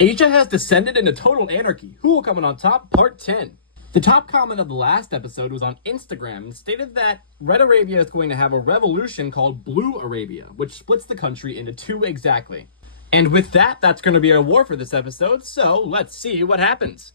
Asia has descended into total anarchy. Who will come in on top? Part 10. The top comment of the last episode was on Instagram and stated that Red Arabia is going to have a revolution called Blue Arabia, which splits the country into two exactly. And with that, that's going to be our war for this episode, so let's see what happens.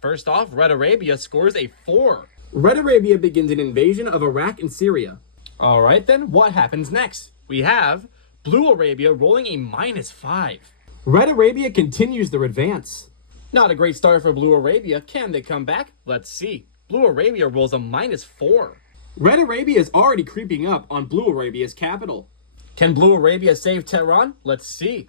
First off, Red Arabia scores a 4. Red Arabia begins an invasion of Iraq and Syria. Alright then, what happens next? We have Blue Arabia rolling a -5. Red Arabia continues their advance. Not a great start for Blue Arabia. Can they come back? Let's see. Blue Arabia rolls a -4. Red Arabia is already creeping up on Blue Arabia's capital. Can Blue Arabia save Tehran? Let's see.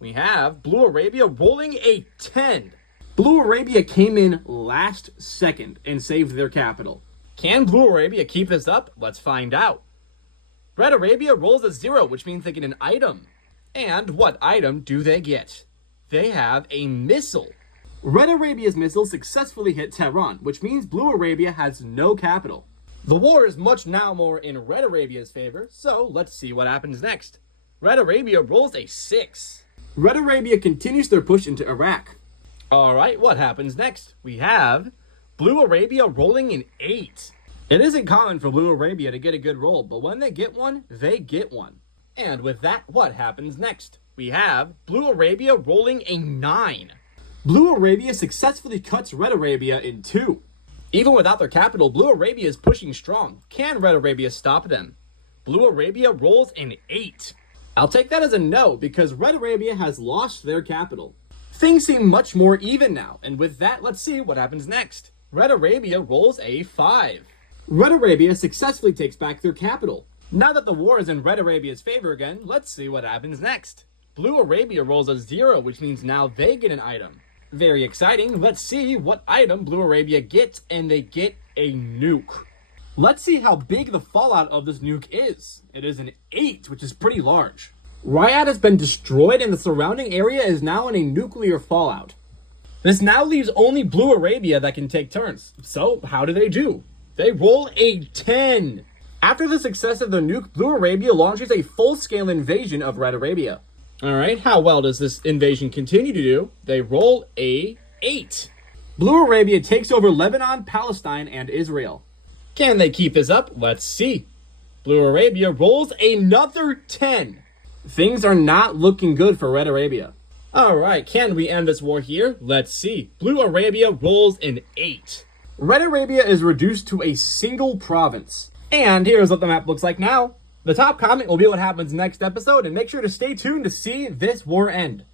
We have Blue Arabia rolling a 10. Blue Arabia came in last second and saved their capital. Can Blue Arabia keep this up? Let's find out. Red Arabia rolls a 0, which means they get an item. And what item do they get? They have a missile. Red Arabia's missile successfully hit Tehran, which means Blue Arabia has no capital. The war is much now more in Red Arabia's favor, so let's see what happens next. Red Arabia rolls a 6. Red Arabia continues their push into Iraq. Alright, what happens next? We have Blue Arabia rolling an 8. It isn't common for Blue Arabia to get a good roll, but when they get one, they get one. And with that, what happens next? We have Blue Arabia rolling a 9. Blue Arabia successfully cuts Red Arabia in 2. Even without their capital, Blue Arabia is pushing strong. Can Red Arabia stop them? Blue Arabia rolls an 8. I'll take that as a no, because Red Arabia has lost their capital. Things seem much more even now, and with that, let's see what happens next. Red Arabia rolls a 5. Red Arabia successfully takes back their capital. Now that the war is in Red Arabia's favor again, let's see what happens next. Blue Arabia rolls a 0, which means now they get an item. Very exciting. Let's see what item Blue Arabia gets, and they get a nuke. Let's see how big the fallout of this nuke is. It is an 8, which is pretty large. Riyadh has been destroyed, and the surrounding area is now in a nuclear fallout. This now leaves only Blue Arabia that can take turns. So, how do they do? They roll a 10. After the success of the nuke, Blue Arabia launches a full-scale invasion of Red Arabia. Alright, how well does this invasion continue to do? They roll a 8. Blue Arabia takes over Lebanon, Palestine, and Israel. Can they keep this up? Let's see. Blue Arabia rolls another 10. Things are not looking good for Red Arabia. Alright, can we end this war here? Let's see. Blue Arabia rolls an 8. Red Arabia is reduced to a single province. And here's what the map looks like now. The top comment will be what happens next episode, and make sure to stay tuned to see this war end.